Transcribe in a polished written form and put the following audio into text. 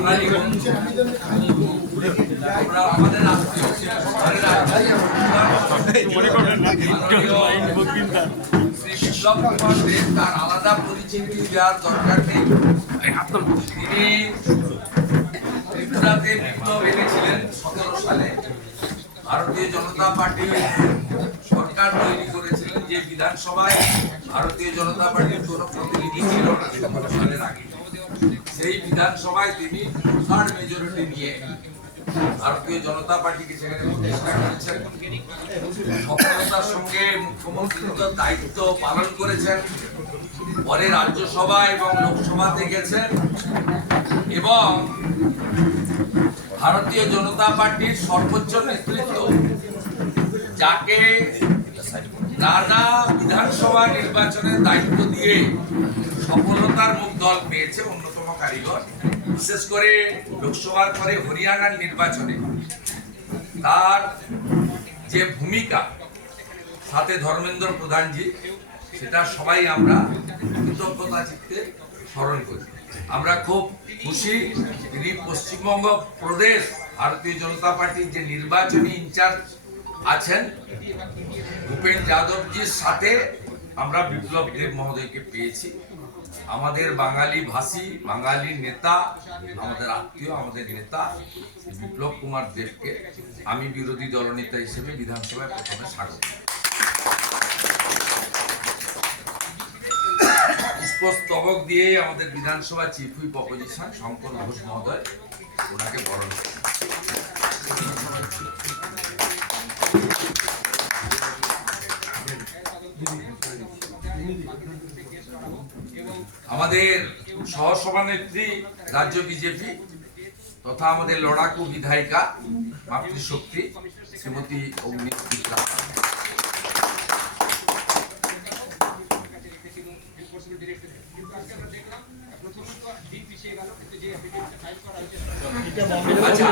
বাঙালি আমাদের বিপ্লব কুমার দেব তার আলাদা পরিচিতি দেওয়ার দরকার নেই। তিনি ত্রিপুরাতে বিপ্লব এনেছিলেন 17 সালে। ভারতীয় জনতা পার্টি সরকার তৈরি করেছিলেন, যে বিধানসভায় ভারতীয় জনতা পার্টির কোন প্রতিনিধি ছিল না 17 সালের আগে। সেই বিধানসভায় তিনি থার্ড মেজরিটি নিয়ে ভারতীয় জনতা পার্টিকে সেখানে প্রতিষ্ঠা করেছেন। সফলতার সঙ্গে মুখ্যমন্ত্রীর দায়িত্ব পালন করেছেন। পরে রাজ্যসভা এবং লোকসভাতে গেছেন এবং ভারতীয় জনতা পার্টির সর্বোচ্চ নেতৃত্ব, যাকে নানা বিধানসভা নির্বাচনের দায়িত্ব দিয়ে সফলতার মুখ দল পেয়েছে, অন্যতম কারিগর। বিশেষ করে লোকসভার পরে হরিয়ানার নির্বাচনে তার যে ভূমিকা, সাথে ধর্মেন্দ্র প্রধানজি, সেটা সবাই আমরা কৃতজ্ঞতা চিত্তে স্মরণ করি। আমরা খুব খুশি তিনি পশ্চিমবঙ্গ প্রদেশ ভারতীয় জনতা পার্টির যে নির্বাচনী ইনচার্জ আছেন ভূপেন যাদবজির সাথে আমরা বিপ্লব দেব মহোদয়কে পেয়েছি। আমাদের বাঙালি ভাষী, বাঙালি নেতা, আমাদের আত্মীয়, আমাদের নেতা বিপ্লব কুমার দেবকে আমি বিরোধী দলনেতা হিসেবে বিধানসভায় প্রথমে স্বাগত। পুষ্পস্তবক দিয়ে আমাদের বিধানসভা chief whip opposition Shankar Ghosh মহোদয় ওনাকে বরণ করেন। আমাদের সহসভানেত্রী রাজ্য বিজেপি তথা আমাদের লড়াকু বিধায়িকা মাতৃশক্তি শ্রীমতী অগ্নিমিত্রা, আচ্ছা।